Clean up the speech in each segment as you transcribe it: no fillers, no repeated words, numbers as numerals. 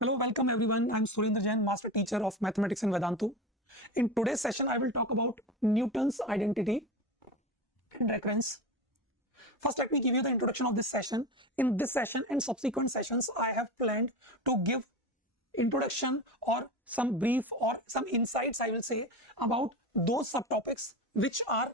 Hello, welcome everyone. I'm Surendra Sir, Master Teacher of Mathematics in Vedantu. In today's session, I will talk about Newton's identity and recurrence. First, let me give you the introduction of this session. In this session and subsequent sessions, I have planned to give introduction or some brief or some insights, I will say, about those subtopics which are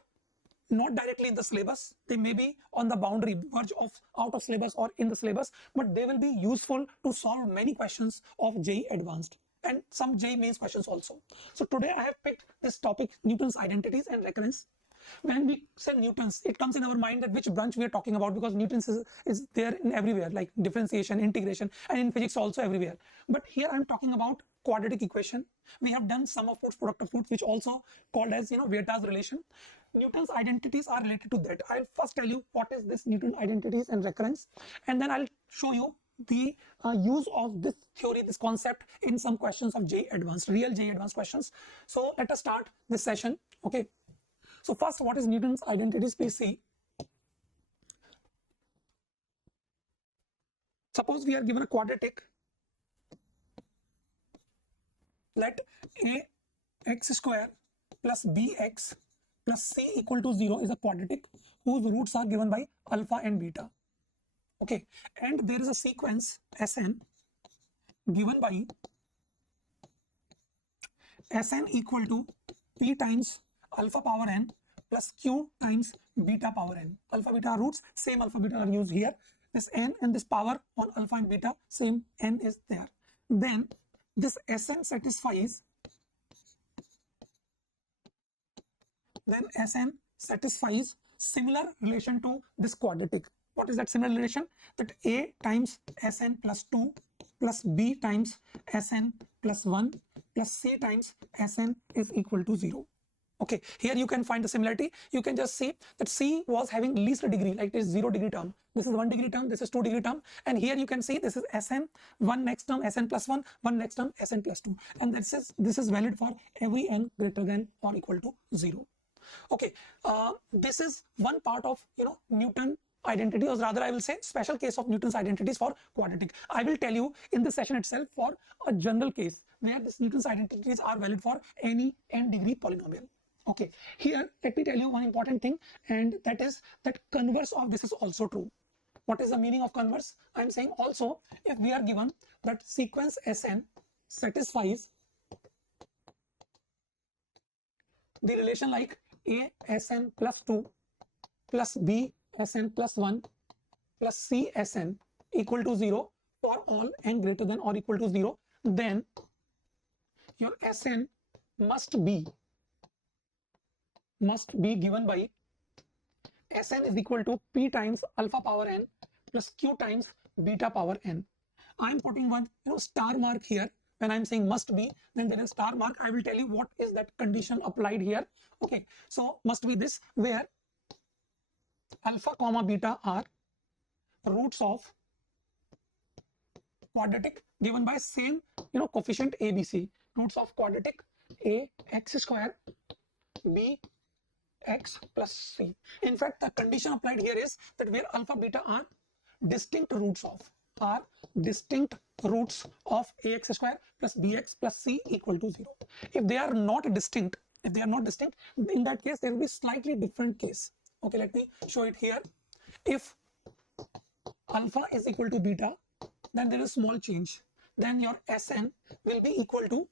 not directly in the syllabus. They may be on the boundary verge of out of syllabus or in the syllabus, but they will be useful to solve many questions of JEE Advanced and some JEE mains questions also. So today I have picked this topic, Newton's identities and recurrence. When we say Newton's, it comes in our mind that which branch we are talking about, because Newton's is there in everywhere, like differentiation, integration, and in physics also everywhere. But here I'm talking about quadratic equation. We have done sum of fruits, product of fruits, which also called as Vieta's relation. Newton's identities are related to that. I'll first tell you what is this Newton identities and recurrence, and then I'll show you the use of this theory, this concept in some questions of JEE Advanced, real JEE Advanced questions. So let us start this session. Okay. So first, what is Newton's identities? Please see. Suppose we are given a quadratic. Let ax square plus bx plus c equal to 0 is a quadratic whose roots are given by alpha and beta. Okay, and there is a sequence Sn given by Sn equal to p times alpha power n plus q times beta power n. Alpha beta roots, same alpha beta are used here. This n and this power on alpha and beta, same n is there. Then this Sn satisfies, similar relation to this quadratic. What is that similar relation? That a times Sn plus 2 plus b times Sn plus 1 plus c times Sn is equal to 0. Okay, here you can find the similarity. You can just see that C was having least degree, like this 0 degree term. This is 1 degree term, this is 2 degree term. And here you can see this is Sn, one next term Sn plus 1, one next term Sn plus 2. And this is valid for every n greater than or equal to 0. Okay, this is one part of Newton identity, or rather I will say special case of Newton's identities for quadratic. I will tell you in this session itself for a general case where this Newton's identities are valid for any n degree polynomial. Okay, here let me tell you one important thing, and that is that converse of this is also true. What is the meaning of converse? I am saying also, if we are given that sequence Sn satisfies the relation like a Sn plus 2 plus b Sn plus 1 plus c Sn equal to 0 for all n greater than or equal to 0, then your Sn must be given by Sn is equal to p times alpha power n plus q times beta power n. I'm putting one star mark here. When I'm saying must be, then there is star mark. I will tell you what is that condition applied here. Okay, so must be this, where alpha comma beta are roots of quadratic given by same coefficient ABC. Roots of quadratic a x square b x plus c. In fact, the condition applied here is that where alpha beta are distinct roots of ax square plus bx plus c equal to 0. If they are not distinct, in that case there will be slightly different case. Okay, let me show it here. If alpha is equal to beta, then there is small change. Then your Sn will be equal to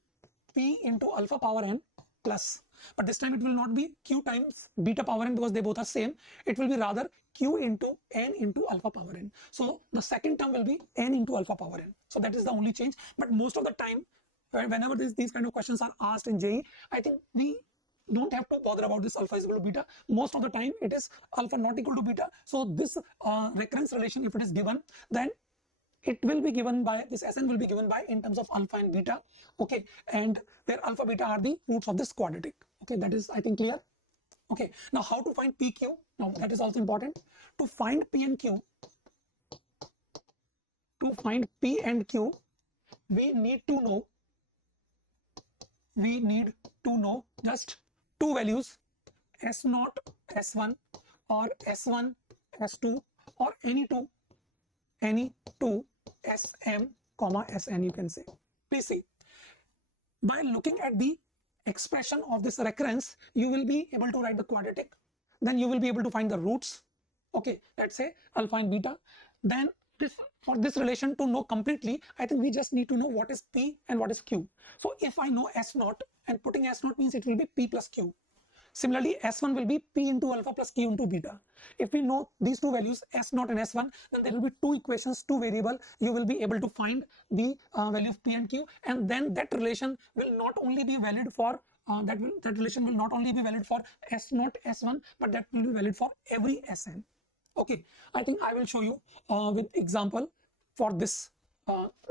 p into alpha power n plus, but this time it will not be q times beta power n because they both are same. It will be rather q into n into alpha power n. So the second term will be n into alpha power n. So that is the only change. But most of the time, whenever these kind of questions are asked in JEE, I think we don't have to bother about this alpha is equal to beta. Most of the time it is alpha not equal to beta. So this recurrence relation, if it is given, then it will be given by this Sn will be given by in terms of alpha and beta. Okay, and where alpha beta are the roots of this quadratic. Okay, that is I think clear. Okay, now how to find PQ? Now that is also important. To find P and Q, we need to know just two values, S0, S1, or S1, S2, or any two SM comma Sn, you can say. Please see, by looking at the expression of this recurrence, you will be able to write the quadratic, then you will be able to find the roots. Okay, let's say alpha and beta. Then for this relation to know completely, I think we just need to know what is P and what is Q. So if I know S0, and putting S0 means it will be P plus Q. Similarly, S1 will be P into alpha plus Q into beta. If we know these two values, S0 and S1, then there will be two equations, two variable. You will be able to find the value of P and Q, and then that relation will not only be valid for that relation will not only be valid for S0, S1, but that will be valid for every Sn. Okay, I think I will show you with example for this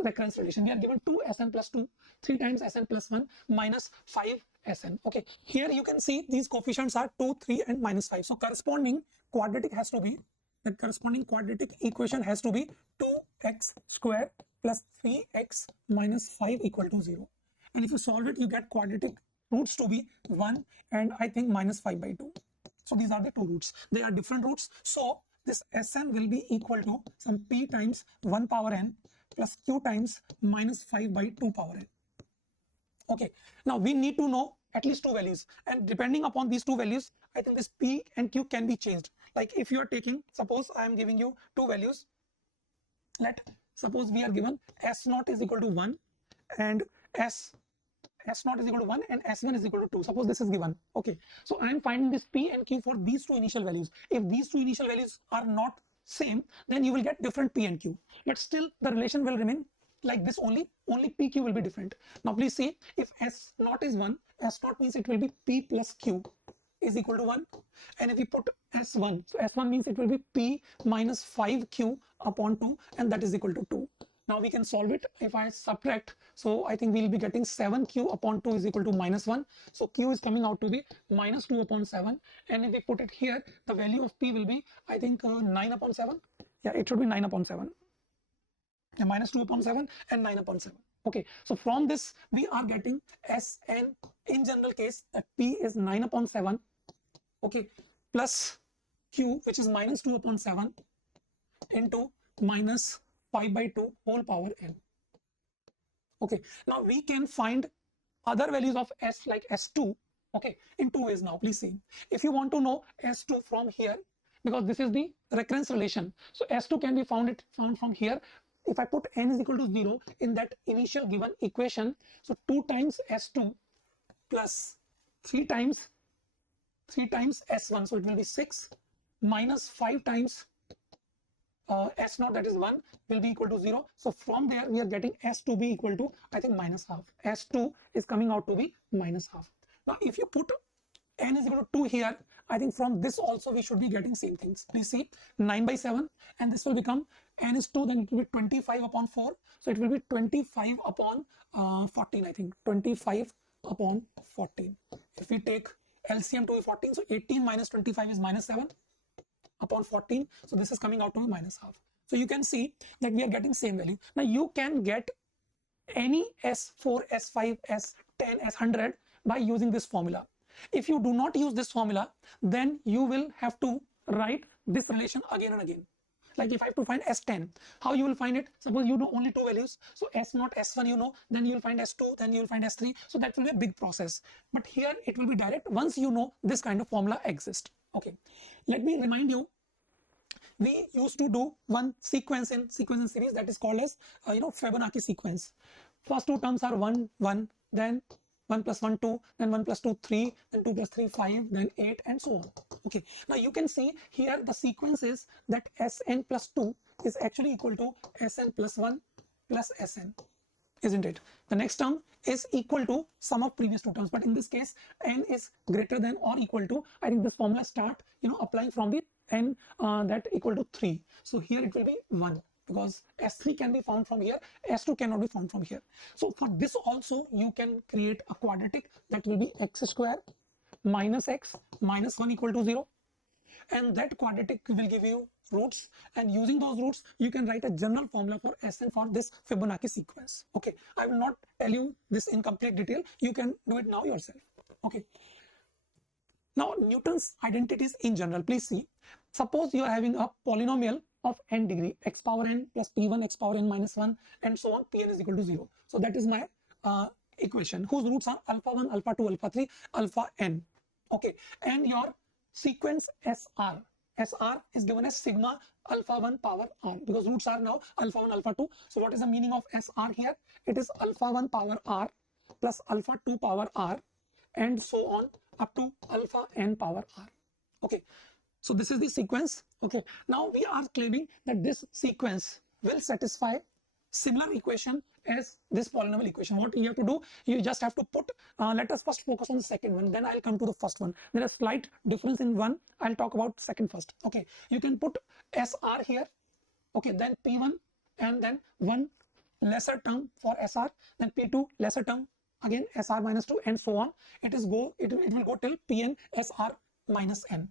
recurrence relation. We are given 2Sn plus 2, 3 times Sn plus 1 minus 5 Sn. Okay, here you can see these coefficients are 2, 3 and minus 5. So corresponding quadratic has to be, the corresponding quadratic equation has to be 2x square plus 3x minus 5 equal to 0. And if you solve it, you get quadratic roots to be 1 and I think minus 5 by 2. So these are the two roots. They are different roots. So this Sn will be equal to some P times 1 power n plus Q times minus 5 by 2 power n. Okay, now we need to know at least two values, and depending upon these two values, I think this P and Q can be changed. Like if you are taking, suppose I am giving you two values. Suppose we are given S0 is equal to 1 and S0 is equal to 1 and S1 is equal to 2. Suppose this is given. Okay, so I am finding this P and Q for these two initial values. If these two initial values are not same, then you will get different P and Q, but still the relation will remain like this, only PQ will be different. Now please see, if S0 is 1, S0 means it will be P plus Q is equal to 1, and if we put S1, so S1 means it will be P minus 5Q upon 2, and that is equal to 2. Now we can solve it. If I subtract, so I think we'll be getting 7Q upon 2 is equal to minus 1. So Q is coming out to be minus 2 upon 7. And if we put it here, the value of P will be, I think 9 upon 7. Yeah, it should be 9 upon 7. Yeah, minus 2 upon 7 and 9 upon 7. Okay, so from this we are getting Sn in general case that P is 9 upon 7. Okay, plus Q, which is minus 2 upon 7 into minus 5 by 2 whole power n. Okay, now we can find other values of S like S2, okay, in two ways. Now please see, if you want to know S2 from here, because this is the recurrence relation, so S2 can be found from here. If I put n is equal to 0 in that initial given equation, so 2 times S2 plus 3 times S1, so it will be 6 minus 5 times S0, that is 1, will be equal to 0. So from there we are getting S to be equal to, I think, minus half. S2 is coming out to be minus half. Now if you put n is equal to 2 here, I think from this also we should be getting same things. Please see, 9 by 7, and this will become n is 2, then it will be 25 upon 4. So it will be 25 upon 14, I think, 25 upon 14. If we take LCM to be 14, so 18 minus 25 is minus 7 upon 14. So this is coming out to be minus half. So you can see that we are getting same value. Now you can get any S4, S5, S10, S100 by using this formula. If you do not use this formula, then you will have to write this relation again and again. Like if I have to find S10, how you will find it? Suppose you know only two values. So S0, S1 you know, then you will find S2, then you will find S3. So that will be a big process. But here it will be direct once you know this kind of formula exists. Okay, let me remind you, we used to do one sequence in series that is called as Fibonacci sequence. First two terms are 1, 1, then 1 plus 1, 2, then 1 plus 2, 3, then 2 plus 3, 5, then 8, and so on. Okay, now you can see here the sequence is that Sn plus 2 is actually equal to Sn plus 1 plus Sn, isn't it? The next term is equal to sum of previous two terms, but in this case n is greater than or equal to, I think this formula start applying from the n that equal to 3. So here it will be 1, because S3 can be found from here, S2 cannot be found from here. So for this also you can create a quadratic that will be x square minus x minus 1 equal to 0, and that quadratic will give you roots, and using those roots you can write a general formula for Sn for this Fibonacci sequence. Okay, I will not tell you this in complete detail, you can do it now yourself. Okay, now Newton's identities in general. Please see, suppose you are having a polynomial of n degree, x power n plus p1 x power n minus 1 and so on, pn is equal to 0. So that is my equation whose roots are alpha 1, alpha 2, alpha 3, alpha n. Okay, and your sequence SR is given as sigma alpha 1 power r, because roots are now alpha 1, alpha 2. So what is the meaning of SR here? It is alpha 1 power r plus alpha 2 power r and so on up to alpha n power r. Okay, so this is the sequence. Okay, now we are claiming that this sequence will satisfy similar equation as this polynomial equation. What you have to do, you just have to put, let us first focus on the second one, then I'll come to the first one. There is a slight difference in one. I'll talk about second first. Okay, you can put SR here, okay, then P1 and then one lesser term for SR, then P2 lesser term, again SR minus 2 and so on. It will go till Pn SR minus n.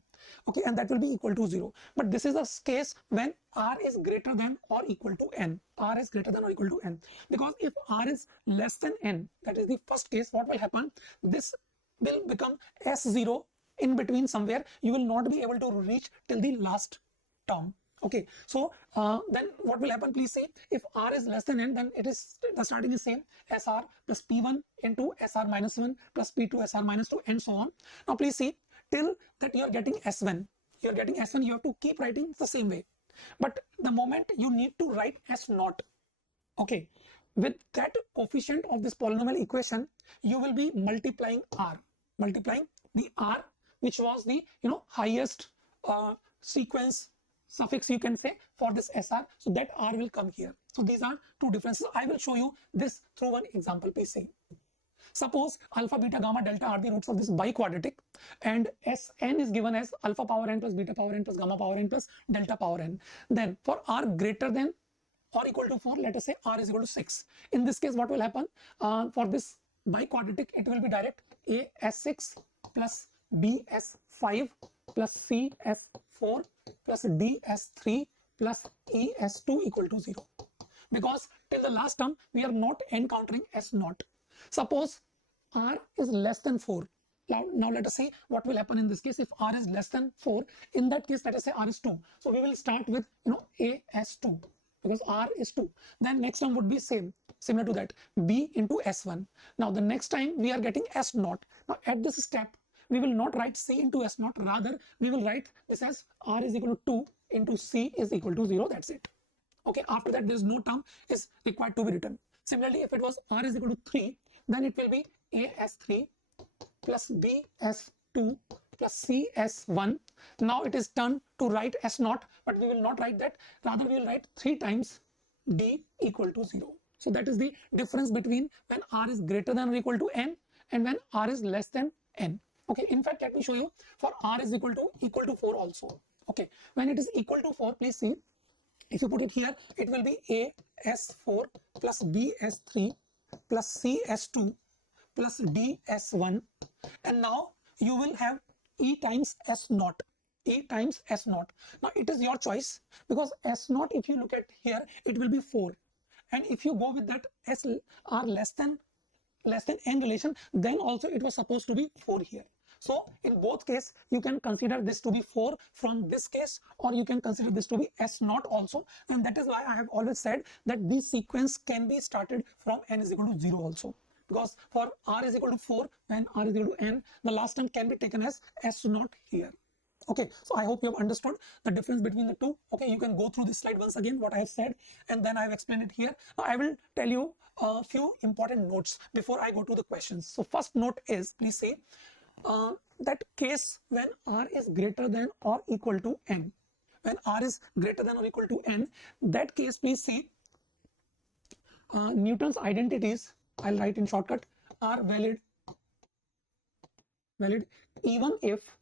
Okay, and that will be equal to 0. But this is a case when r is greater than or equal to n. R is greater than or equal to n. Because if r is less than n, that is the first case, what will happen? This will become S0 in between somewhere. You will not be able to reach till the last term. Okay, so then what will happen? Please see, if r is less than n, then it is the starting is same, SR plus P1 into SR minus 1 plus P2 SR minus 2 and so on. Now please see, till that you are getting S1, you have to keep writing the same way. But the moment you need to write S0, okay, with that coefficient of this polynomial equation, you will be multiplying the r, which was the highest sequence suffix you can say for this SR. So that r will come here. So these are two differences. I will show you this through one example. Please see. Suppose alpha, beta, gamma, delta are the roots of this biquadratic, and Sn is given as alpha power n plus beta power n plus gamma power n plus delta power n. Then for r greater than or equal to 4, let us say r is equal to 6. In this case, what will happen? For this biquadratic, it will be direct a S6 plus b S5 plus c S4 plus d S3 plus e S2 equal to 0. Because till the last term, we are not encountering S0. Suppose r is less than 4. Now let us see what will happen in this case. If r is less than 4, in that case, let us say r is 2. So we will start with a S2 because r is 2. Then next term would be similar to that, b into S1. Now the next time we are getting S0. Now at this step, we will not write c into S0. Rather, we will write this as r is equal to 2 into c is equal to 0. That's it. Okay, after that, there is no term is required to be written. Similarly, if it was r is equal to 3, then it will be a S3 plus b S2 plus c S1. Now it is turned to write S0, but we will not write that. Rather, we will write 3 times d equal to 0. So that is the difference between when r is greater than or equal to n and when r is less than n. Okay, in fact, let me show you for r is equal to 4 also. Okay, when it is equal to 4, please see, if you put it here, it will be a S4 plus b S3 plus c S2 plus d S1, and now you will have e times S0. Now it is your choice, because S0, if you look at here, it will be 4, and if you go with that r less than n relation, then also it was supposed to be 4 here. So in both cases, you can consider this to be 4 from this case, or you can consider this to be S0 also. And that is why I have always said that this sequence can be started from n is equal to 0 also. Because for r is equal to 4, when r is equal to n, the last term can be taken as S0 here. Okay, so I hope you have understood the difference between the two. Okay, you can go through this slide once again, what I have said, and then I have explained it here. Now I will tell you a few important notes before I go to the questions. So first note is, please say, that case when r is greater than or equal to n. When r is greater than or equal to n, that case, please see, Newton's identities, I'll write in shortcut, are valid even if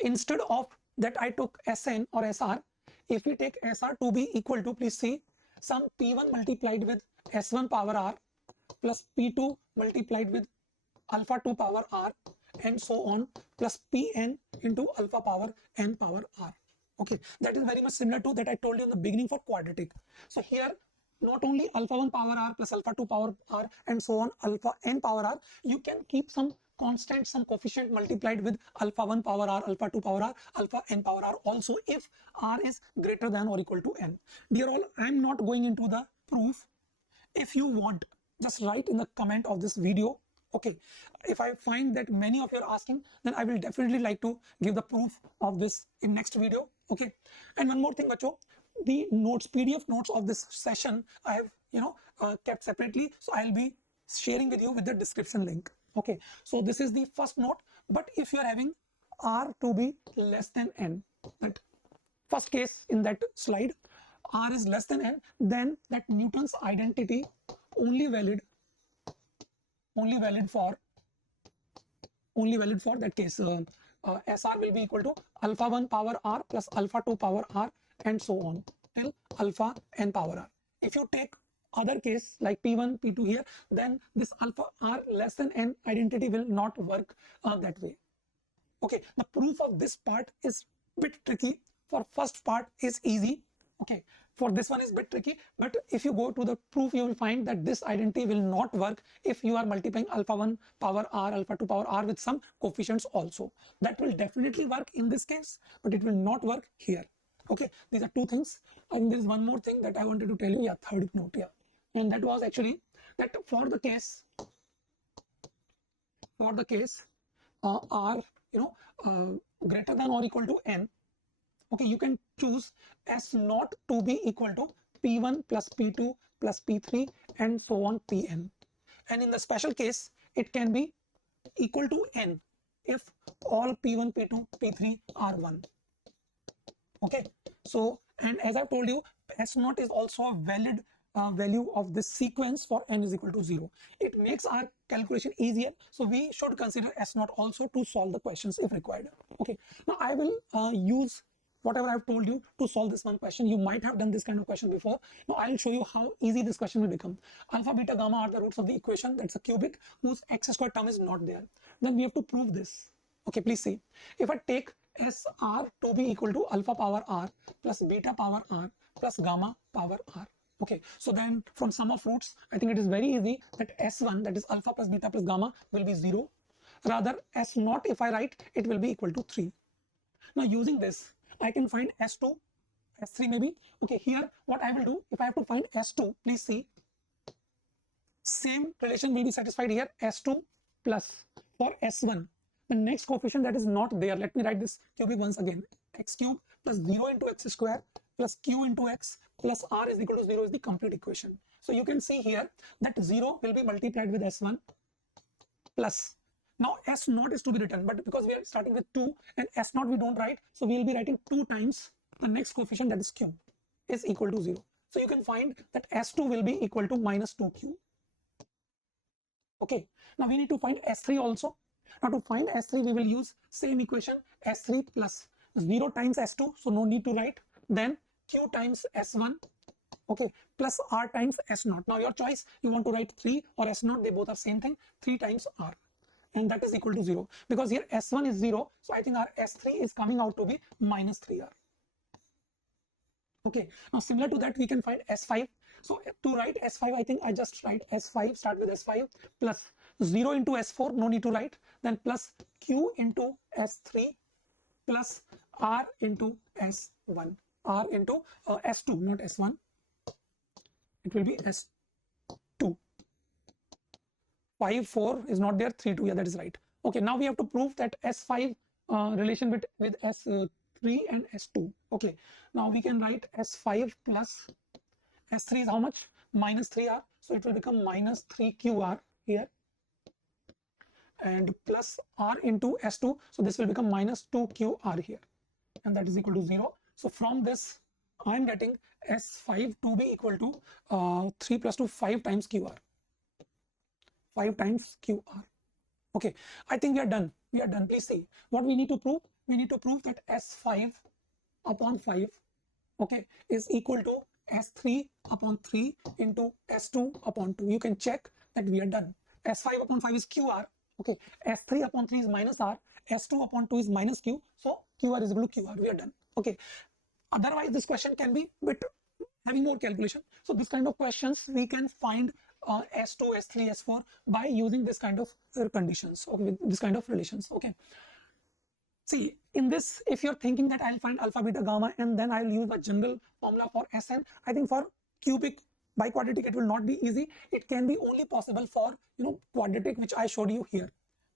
instead of that I took Sn or Sr, if we take Sr to be equal to, please see, some P1 multiplied with S1 power r plus P2 multiplied with alpha 2 power r and so on plus Pn into alpha power n power r. Okay, that is very much similar to that I told you in the beginning for quadratic. So here, not only alpha 1 power r plus alpha 2 power r and so on alpha n power r, you can keep some constant, some coefficient multiplied with alpha 1 power r, alpha 2 power r, alpha n power r also if r is greater than or equal to n. Dear all, I am not going into the proof. If you want, just write in the comment of this video. Okay, if I find that many of you are asking, then I will definitely like to give the proof of this in next video. Okay, and one more thing, bacho, the notes, PDF notes of this session I have kept separately, so I'll be sharing with you with the description link. Okay, so this is the first note. But if you are having r to be less than n, that first case in that slide, r is less than n, then that Newton's identity only valid for that case. SR will be equal to alpha 1 power r plus alpha 2 power r and so on till alpha n power r. If you take other case like P1, P2 here, then this alpha r less than n identity will not work that way. Okay, the proof of this part is bit tricky. For first part is easy. Okay, for this one is bit tricky, but if you go to the proof, you will find that this identity will not work if you are multiplying alpha 1 power r, alpha 2 power r with some coefficients also. That will definitely work in this case, but it will not work here. Okay, these are two things. And there is one more thing that I wanted to tell you. Yeah, third note. Yeah, and that was actually that for the case r greater than or equal to n. Okay, you can choose S naught to be equal to P1 plus P2 plus P3 and so on Pn. And in the special case, it can be equal to n if all P1, P2, P3 are 1. Okay, so, and as I told you, S naught is also a valid value of this sequence for n is equal to 0. It makes our calculation easier, so we should consider S naught also to solve the questions if required. Okay, now I will use whatever I've told you to solve this one question. You might have done this kind of question before. Now I'll show you how easy this question will become. Alpha, beta, gamma are the roots of the equation. That's a cubic whose x square term is not there. Then we have to prove this. Okay, please see. If I take SR to be equal to alpha power r plus beta power r plus gamma power r. Okay, so then from sum of roots, I think it is very easy that S1, that is alpha plus beta plus gamma, will be 0. Rather, S0, if I write, it will be equal to 3. Now using this, I can find S2, S3 maybe. Okay, here what I will do, if I have to find S2, please see, same relation will be satisfied here, S2 plus for S1. The next coefficient that is not there, let me write this cubic once again, x cube plus 0 into x square plus q into x plus r is equal to 0 is the complete equation. So you can see here that 0 will be multiplied with S1 plus. Now S0 is to be written, but because we are starting with 2 and S0 we don't write, so we will be writing 2 times the next coefficient, that is q, is equal to 0. So you can find that S2 will be equal to minus 2q. Okay, now we need to find S3 also. Now to find S3 we will use same equation, S3 plus 0 times S2, so no need to write, then q times S1, okay, plus r times S0. Now your choice, you want to write 3 or S0, they both are same thing, 3 times r. And that is equal to 0 because here S1 is 0, so I think our S3 is coming out to be minus 3r. Okay, now similar to that we can find S5. So to write S5, I think I just write S5, start with S5 plus 0 into S4, no need to write, then plus q into S3 plus r into S1, r into S2, not S1, it will be S2. 5, 4 is not there, 3, 2, yeah, that is right. Okay, now we have to prove that S5 relation with S3 and S2. Okay, now we can write S5 plus S3 is how much? Minus 3r, so it will become minus 3qr here, and plus r into S2, so this will become minus 2qr here, and that is equal to 0. So from this, I am getting S5 to be equal to 3 plus 2, 5 times qr. 5 times QR. Okay, I think we are done. We are done. Please see what we need to prove. We need to prove that S5 upon 5, okay, is equal to S3 upon 3 into S2 upon 2. You can check that we are done. S5 upon 5 is QR. Okay, S3 upon 3 is minus R. S2 upon 2 is minus Q. So QR is equal to QR. We are done. Okay. Otherwise, this question can be bit having more calculation. So this kind of questions we can find S2, S3, S4 by using this kind of conditions, okay, with this kind of relations. Okay. See, in this, if you're thinking that I'll find alpha, beta, gamma, and then I'll use the general formula for Sn, I think for cubic biquadratic, it will not be easy. It can be only possible for, quadratic, which I showed you here.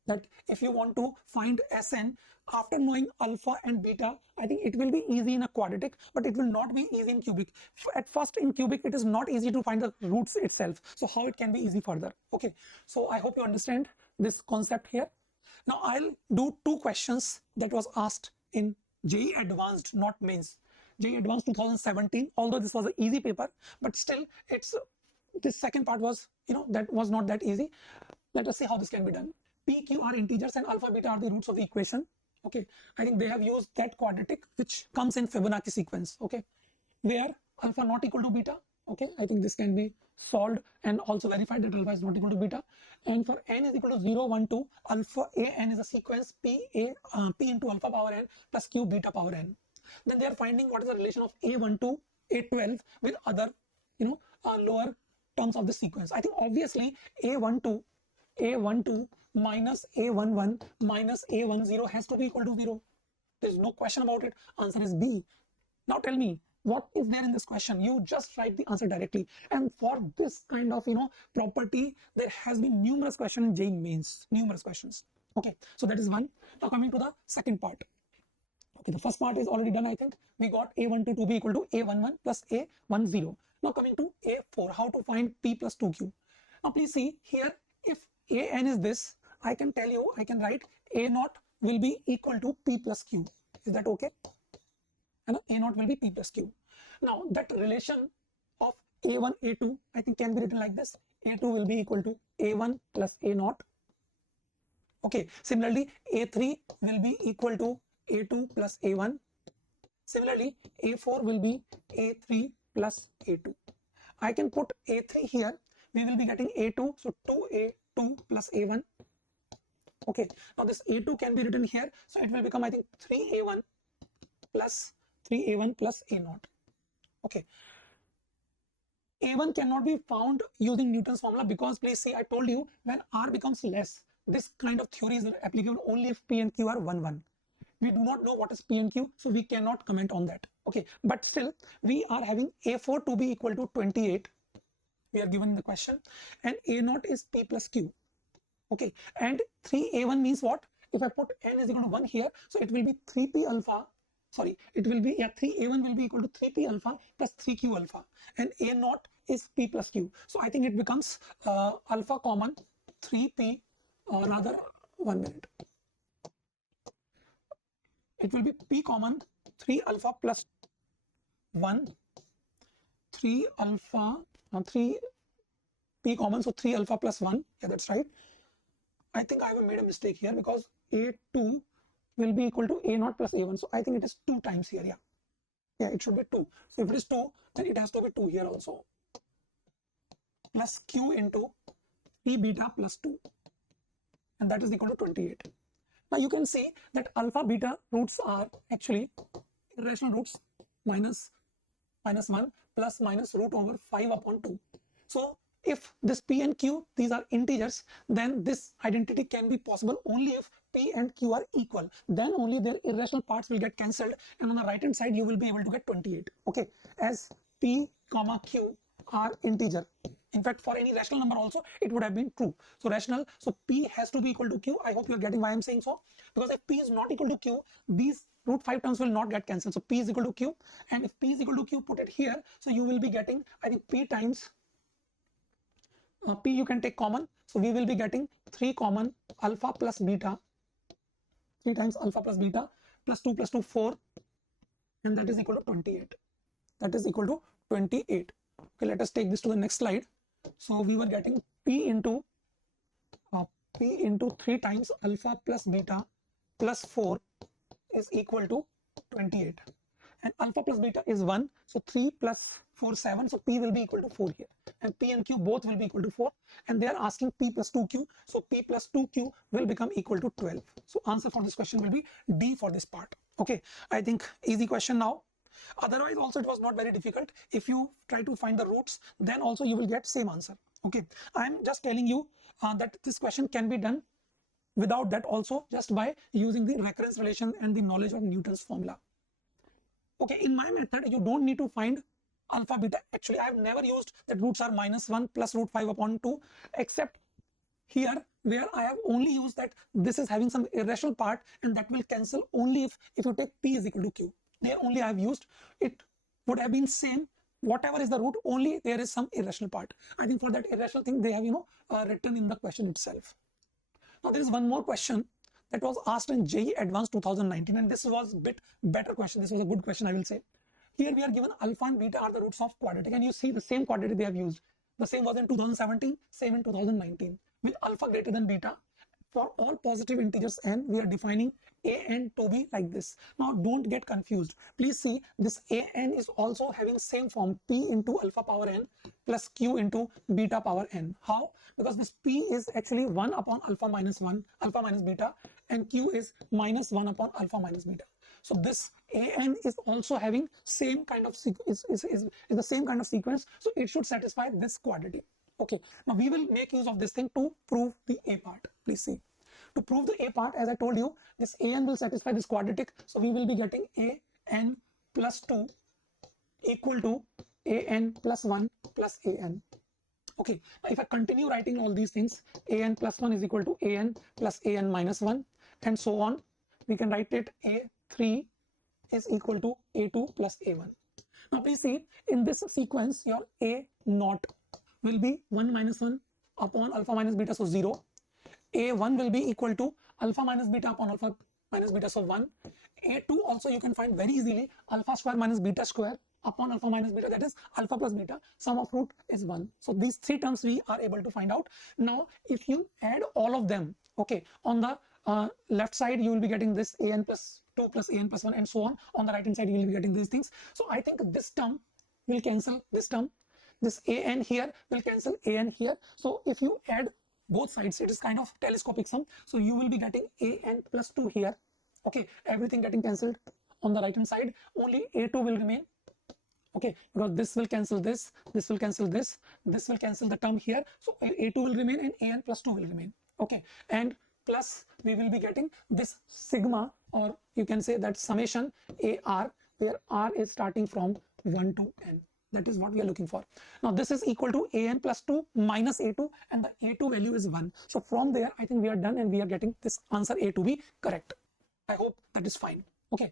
That if you want to find Sn after knowing alpha and beta, I think it will be easy in a quadratic, but it will not be easy in cubic. At first in cubic, it is not easy to find the roots itself. So how it can be easy further? Okay, so I hope you understand this concept here. Now I'll do two questions that was asked in JEE Advanced, not Mains. JEE Advanced 2017, although this was an easy paper, but still it's this second part was, that was not that easy. Let us see how this can be done. P, Q are integers and alpha, beta are the roots of the equation. Okay, I think they have used that quadratic which comes in Fibonacci sequence. Okay, where alpha not equal to beta. Okay, I think this can be solved and also verified that alpha is not equal to beta. And for n is equal to 0, 1, 2, alpha a n is a sequence p into alpha power n plus q beta power n. Then they are finding what is the relation of a12, a12 with other, lower terms of the sequence. I think obviously a12 minus a11 minus a10 has to be equal to 0. There's no question about it. Answer is B. Now tell me, what is there in this question? You just write the answer directly. And for this kind of, property, there has been numerous questions in JEE Mains, numerous questions. Okay, so that is one. Now coming to the second part. Okay, the first part is already done, I think. We got a12 to be equal to a11 plus a10. Now coming to a4, how to find p plus 2q. Now please see here, if an is this, I can tell you, I can write a0 will be equal to p plus q. Is that okay? And a0 will be p plus q. Now that relation of a1, a2, I think can be written like this. a2 will be equal to a1 plus a0. Okay, similarly, a3 will be equal to a2 plus a1. Similarly, a4 will be a3 plus a2. I can put a3 here. We will be getting a2, so 2a2 plus a1. Okay, now this a2 can be written here, so it will become, I think, 3a1 plus a0. Okay, a1 cannot be found using Newton's formula because, please see, I told you when r becomes less, this kind of theory is applicable only if p and q are 1, 1. We do not know what is p and q, so we cannot comment on that. Okay, but still we are having a4 to be equal to 28. We are given in the question, and a0 is p plus q. Okay, and 3a1 means what? If I put n is equal to 1 here, so it will be 3p alpha. Sorry, it will be, 3a1 will be equal to 3p alpha plus 3q alpha, and a0 is p plus q. So I think it becomes alpha common 3p, rather 1 minute. It will be p common 3 alpha plus 1, 3 alpha, 3 p common, so 3 alpha plus 1. Yeah, that's right. I think I have made a mistake here because a2 will be equal to a0 plus a1. So I think it is 2 times here. Yeah, it should be 2. So if it is 2, then it has to be 2 here also. Plus q into p beta plus 2. And that is equal to 28. Now you can see that alpha beta roots are actually irrational roots, minus 1 plus minus root over 5 upon 2. So if this p and q, these are integers, then this identity can be possible only if p and q are equal. Then only their irrational parts will get cancelled, and on the right hand side you will be able to get 28. Okay, as p comma q are integer. In fact, for any rational number also it would have been true. So rational, so p has to be equal to q. I hope you are getting why I'm saying so, because if p is not equal to q, these root 5 terms will not get cancelled. So p is equal to q, and if p is equal to q, put it here. So you will be getting, I think, p times p you can take common, so we will be getting 3 common alpha plus beta, 3 times alpha plus beta plus 2 plus 2 4, and that is equal to 28. That is equal to 28. Okay, let us take this to the next slide. So we were getting p into 3 times alpha plus beta plus 4 is equal to 28, and alpha plus beta is 1, so 3 plus 4 7, so p will be equal to 4 here, and p and q both will be equal to 4, and they are asking p plus 2q, so p plus 2q will become equal to 12. So answer for this question will be D for this part. Okay, I think easy question now. Otherwise also it was not very difficult. If you try to find the roots, then also you will get same answer. Okay, I'm just telling you that this question can be done without that also, just by using the recurrence relation and the knowledge of Newton's formula. Okay, in my method, you don't need to find alpha beta. Actually, I have never used that roots are -1 plus root 5 upon 2, except here where I have only used that this is having some irrational part and that will cancel only if you take p is equal to q. There only I have used it. Would have been same whatever is the root, only there is some irrational part. I think for that irrational thing they have written in the question itself. Now there is one more question that was asked in JEE Advanced 2019, and this was a bit better question. This was a good question, I will say. Here we are given alpha and beta are the roots of quadratic, and you see the same quadratic they have used. The same was in 2017, same in 2019. With alpha greater than beta, for all positive integers n, we are defining an to be like this. Now don't get confused. Please see, this an is also having same form, p into alpha power n plus q into beta power n. How? Because this p is actually 1 upon alpha minus beta, and q is -1 upon alpha minus beta. So this an is also having same kind of is the same kind of sequence, so it should satisfy this quadratic. Okay, now we will make use of this thing to prove the a part. Please see, to prove the a part, as I told you, this an will satisfy this quadratic, so we will be getting an plus 2 equal to an plus 1 plus an. Okay, now if I continue writing all these things, an plus 1 is equal to an plus an minus 1, and so on, we can write it a3 is equal to a2 plus a1. Now please see, in this sequence, your a naught will be 1 minus 1 upon alpha minus beta, so 0. A1 will be equal to alpha minus beta upon alpha minus beta, so 1. A2 also you can find very easily, alpha square minus beta square upon alpha minus beta, that is alpha plus beta, sum of root is 1. So these three terms we are able to find out. Now if you add all of them, okay, on the left side you will be getting this an plus 2 plus an plus 1 and so on. On the right hand side you will be getting these things. So I think this term will cancel this term. This an here will cancel an here. So if you add both sides, it is kind of telescopic sum. So you will be getting an plus 2 here. Okay, everything getting cancelled. On the right hand side, only a2 will remain. Okay, because this will cancel this will cancel this will cancel the term here. So a2 will remain and an plus 2 will remain. Okay, and plus we will be getting this sigma, or you can say that summation ar, where r is starting from 1 to n. That is what we are looking for. Now this is equal to an plus 2 minus a2, and the a2 value is 1. So from there, I think we are done and we are getting this answer a to be correct. I hope that is fine. Okay.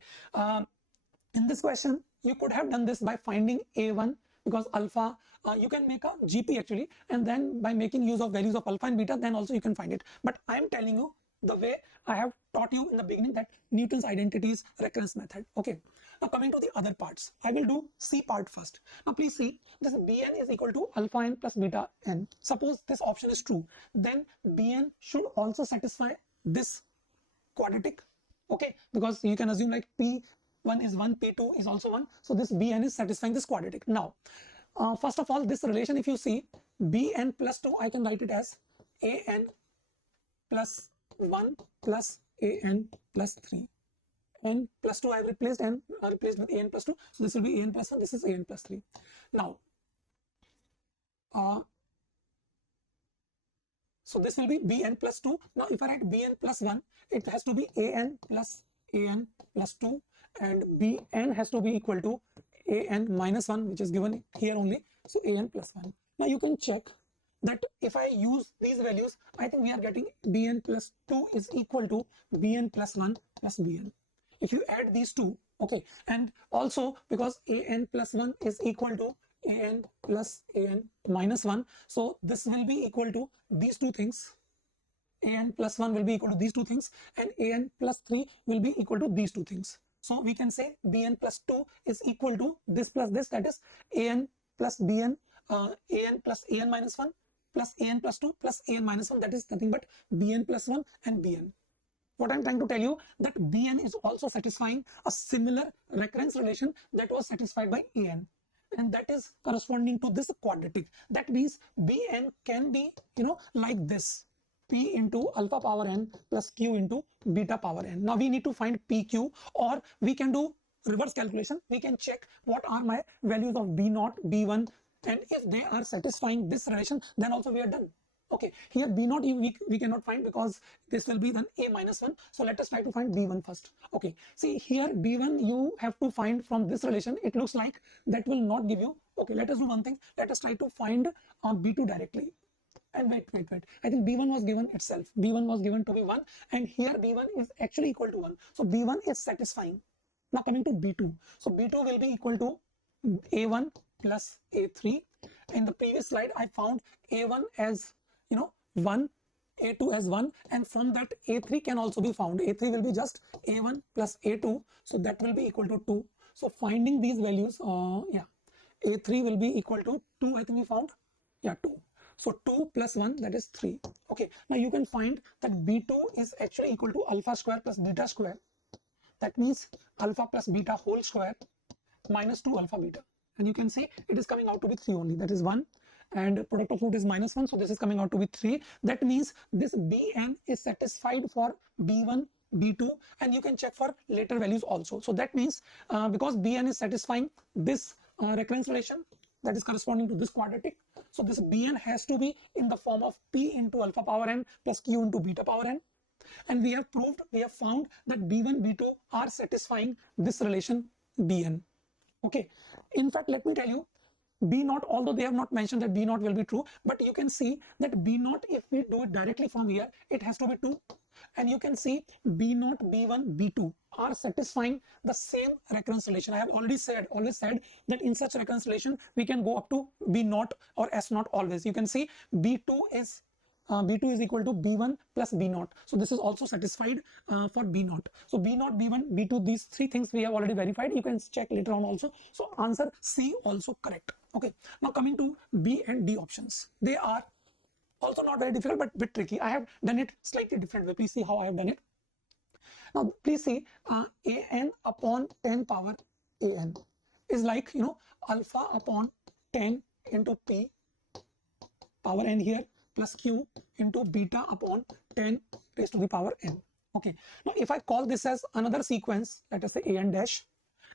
In this question, you could have done this by finding a1, because alpha, you can make a GP actually, and then by making use of values of alpha and beta, then also you can find it. But I am telling you the way I have taught you in the beginning, that Newton's identities recurrence method. Okay. Now coming to the other parts, I will do C part first. Now please see, this Bn is equal to alpha n plus beta n. Suppose this option is true, then Bn should also satisfy this quadratic. Okay, because you can assume like P1 is 1, P2 is also 1. So this Bn is satisfying this quadratic. Now, first of all, this relation, if you see, Bn plus 2, I can write it as An plus 1 plus An plus 3. N plus 2 I have replaced, and replaced with An plus 2. So this will be An plus 1, this is An plus 3. Now, so this will be Bn plus 2. Now if I write Bn plus 1, it has to be An plus 2, and Bn has to be equal to An minus 1, which is given here only. So An plus 1. Now you can check that if I use these values, I think we are getting Bn plus 2 is equal to Bn plus 1 plus Bn. If you add these two, okay, and also because An plus 1 is equal to An plus An minus 1, so this will be equal to these two things. An plus 1 will be equal to these two things, and An plus 3 will be equal to these two things. So we can say Bn plus 2 is equal to this plus this, that is An plus Bn, An plus An minus 1 plus An plus 2 plus An minus 1, that is nothing but Bn plus 1 and Bn. What I'm trying to tell you, that Bn is also satisfying a similar recurrence relation that was satisfied by An, and that is corresponding to this quadratic. That means Bn can be, like this, p into alpha power n plus q into beta power n. Now we need to find pq, or we can do reverse calculation. We can check what are my values of b0, b1, And if they are satisfying this relation, then also we are done. Okay, here B0 we cannot find because this will be then A minus 1. So let us try to find B1 first. Okay, see here B1 you have to find from this relation. It looks like that will not give you. Okay, let us do one thing. Let us try to find B2 directly. And wait. I think B1 was given itself. B1 was given to be 1. And here B1 is actually equal to 1. So B1 is satisfying. Now coming to B2. So B2 will be equal to A1 plus A3. In the previous slide, I found A1 as 1, A2 as 1, and from that A3 can also be found. A3 will be just A1 plus A2, so that will be equal to 2. So finding these values, A3 will be equal to 2, I think we found, 2. So 2 plus 1, that is 3. Okay, now you can find that B2 is actually equal to alpha square plus beta square. That means alpha plus beta whole square minus 2 alpha beta. And you can see it is coming out to be 3 only, that is 1. And product of root is minus 1, so this is coming out to be 3. That means this Bn is satisfied for B1, B2, and you can check for later values also. So that means because Bn is satisfying this recurrence relation that is corresponding to this quadratic, so this Bn has to be in the form of P into alpha power n plus Q into beta power n. And we have found that B1, B2 are satisfying this relation Bn. Okay, in fact, let me tell you, B0, although they have not mentioned that B0 will be true, but you can see that B0, if we do it directly from here, it has to be 2. And you can see B0, B1, B2 are satisfying the same recurrence relation. I have always said that in such recurrence relation, we can go up to B0 or S0 always. You can see B2 is equal to B1 plus B0. So this is also satisfied for B0. So B0, B1, B2, these three things we have already verified. You can check later on also. So answer C also correct. Okay. Now coming to B and D options. They are also not very difficult, but bit tricky. I have done it slightly different way. Please see how I have done it. Now please see an upon 10 power an is like, alpha upon 10 into P power n here plus Q into beta upon 10 raised to the power n. Okay. Now if I call this as another sequence, let us say an dash,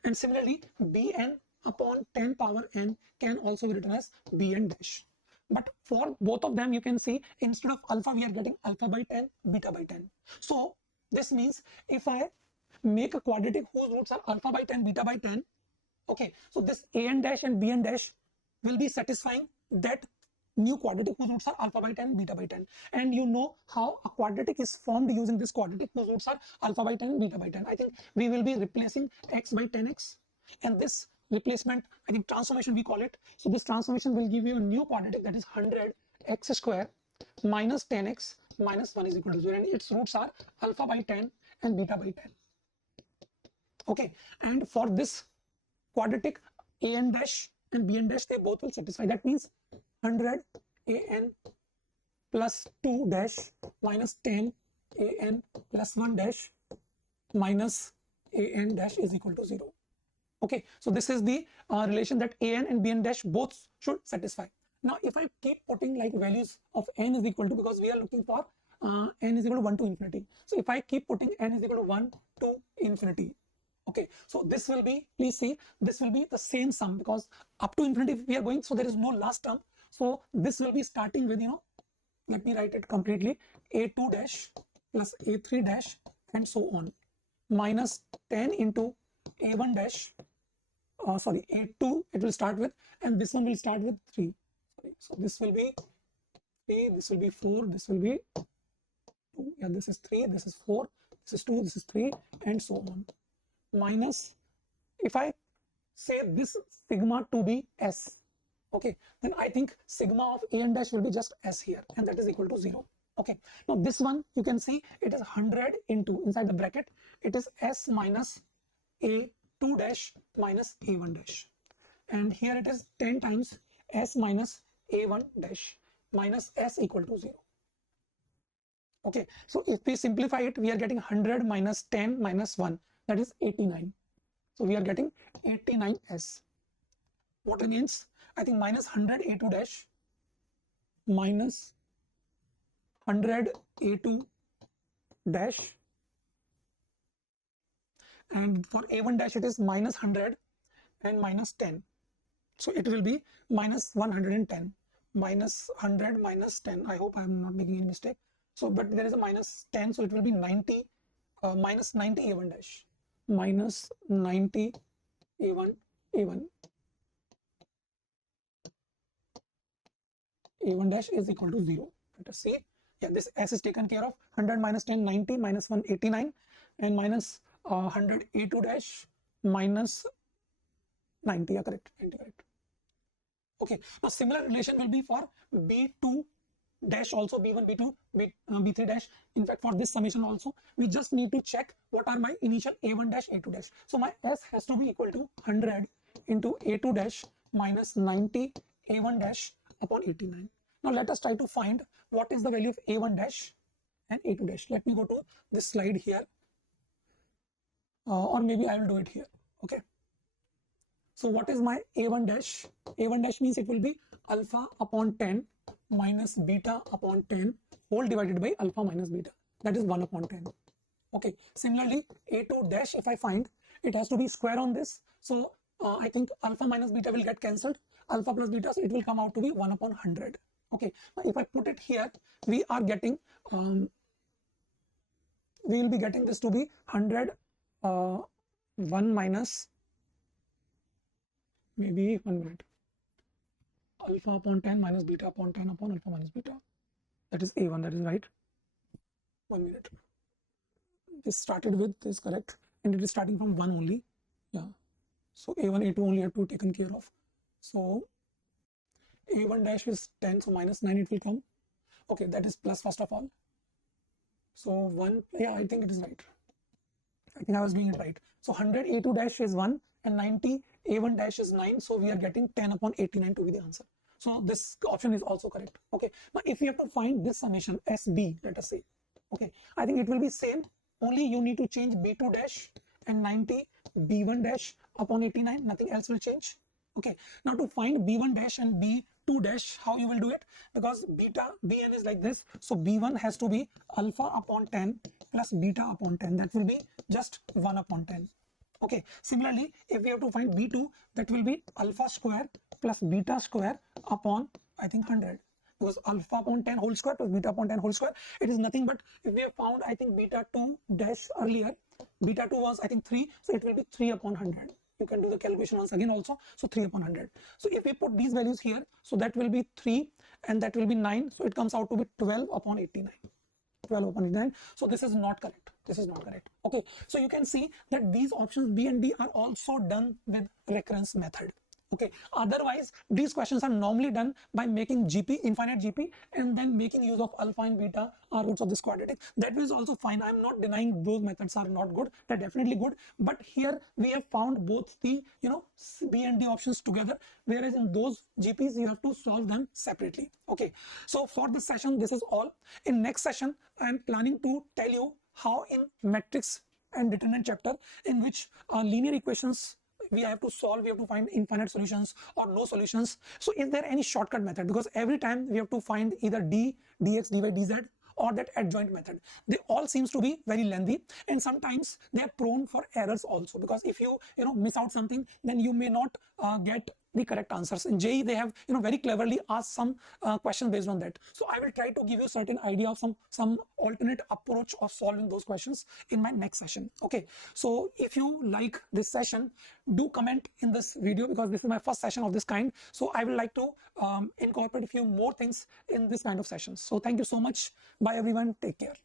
and similarly bn upon 10 power n can also be written as bn dash. But for both of them, you can see instead of alpha, we are getting alpha by 10, beta by 10. So this means if I make a quadratic whose roots are alpha by 10, beta by 10, okay, so this an dash and bn dash will be satisfying that new quadratic whose roots are alpha by 10, beta by 10. And you know how a quadratic is formed using this quadratic whose roots are alpha by 10, beta by 10. I think we will be replacing x by 10x, and this replacement, I think transformation we call it. So this transformation will give you a new quadratic, that is 100 x square minus 10x minus 1 is equal to 0, and its roots are alpha by 10 and beta by 10. Okay, and for this quadratic, an dash and bn dash, they both will satisfy. That means 100 an plus 2 dash minus 10 an plus 1 dash minus an dash is equal to 0. Okay, so this is the relation that an and bn dash both should satisfy. Now if I keep putting like values of n is equal to, because we are looking for n is equal to 1 to infinity, so if I keep putting n is equal to 1 to infinity, okay, so this will be, please see, this will be the same sum, because up to infinity we are going, so there is no last term. So this will be starting with, let me write it completely, a2 dash plus a3 dash and so on, minus 10 into a1 dash, a2 it will start with, and this one will start with 3. So this will be 3, this will be 4, this will be 2, yeah, this is 3, this is 4, this is 2, this is 3, and so on. Minus, if I say this sigma to be s, okay, then I think sigma of an dash will be just s here, and that is equal to 0. Okay, now this one you can see it is 100 into, inside the bracket, it is s minus a2 dash minus a1 dash, and here it is 10 times s minus a1 dash minus s equal to 0. Okay, so if we simplify it, we are getting 100 minus 10 minus 1, that is 89. So we are getting 89s. What remains? I think minus 100 a2 dash minus 100 a2 dash, and for a1 dash it is minus 100 and minus 10. So it will be minus 110, minus 100 minus 10. I hope I am not making any mistake. So, but there is a minus 10, so it will be 90, minus 90 A1 dash, minus 90 A1, A1. A1 dash is equal to 0. Let us see. Yeah, this S is taken care of. 100 minus 10, 90, minus 1, 89, and minus 100 A2 dash minus 90. Yeah, correct. 90, correct. Okay. Now, similar relation will be for B2 dash also, B1, B2, B3 dash. In fact, for this summation also, we just need to check what are my initial A1 dash, A2 dash. So my S has to be equal to 100 into A2 dash minus 90 A1 dash upon 89. Now let us try to find what is the value of A1 dash and A2 dash. Let me go to this slide here, or maybe I will do it here. Okay. So what is my A1 dash? A1 dash means it will be alpha upon 10 minus beta upon 10 whole divided by alpha minus beta. That is 1 upon 10. Okay. Similarly, A2 dash, if I find, it has to be square on this. So I think alpha minus beta will get cancelled. Alpha plus beta, so it will come out to be 1 upon 100. Okay. Now if I put it here, we are getting, we will be getting this to be 100, 1 minus, maybe 1 minute, alpha upon 10 minus beta upon 10 upon alpha minus beta. That is A1, that is right. 1 minute. This started with this, correct? And it is starting from 1 only. Yeah. So A1, A2 only have to be taken care of. So A1 dash is 10, so minus 9 it will come. Okay, that is plus first of all. So 1, yeah, I think it is right. I think I was doing it right. So 100 A2 dash is 1 and 90 A1 dash is 9. So we are getting 10 upon 89 to be the answer. So this option is also correct. Okay. Now if we have to find this summation SB, let us say, okay, I think it will be same. Only you need to change B2 dash and 90 B1 dash upon 89. Nothing else will change. Okay. Now to find B1 dash and B2 dash, how you will do it? Because beta, Bn is like this. So B1 has to be alpha upon 10 plus beta upon 10. That will be just 1 upon 10. Okay. Similarly, if we have to find B2, that will be alpha square plus beta square upon, I think, 100. Because alpha upon 10 whole square plus beta upon 10 whole square, it is nothing but, if we have found, I think, beta 2 dash earlier, beta 2 was, I think, 3. So it will be 3 upon 100. You can do the calculation once again also. So 3 upon 100. So if we put these values here, so that will be 3 and that will be 9. So it comes out to be 12 upon 89. 12 upon 89. So this is not correct. This is not correct. Okay. So you can see that these options B and D are also done with recurrence method. Okay. Otherwise, these questions are normally done by making GP, infinite GP, and then making use of alpha and beta roots of this quadratic. That is also fine. I'm not denying those methods are not good. They're definitely good. But here we have found both the, B and D options together, whereas in those GPs, you have to solve them separately. Okay. So for this session, this is all. In next session, I'm planning to tell you how in matrix and determinant chapter, in which linear equations we have to solve, we have to find infinite solutions or no solutions. So is there any shortcut method? Because every time we have to find either d, dx, dy, dz, or that adjoint method. They all seems to be very lengthy, and sometimes they are prone for errors also, because if you miss out something, then you may not get the correct answers. In JEE, they have very cleverly asked some questions based on that. So I will try to give you certain idea of some alternate approach of solving those questions in my next session. Okay, so if you like this session, do comment in this video, because this is my first session of this kind. So I would like to incorporate a few more things in this kind of sessions. So thank you so much. Bye everyone. Take care.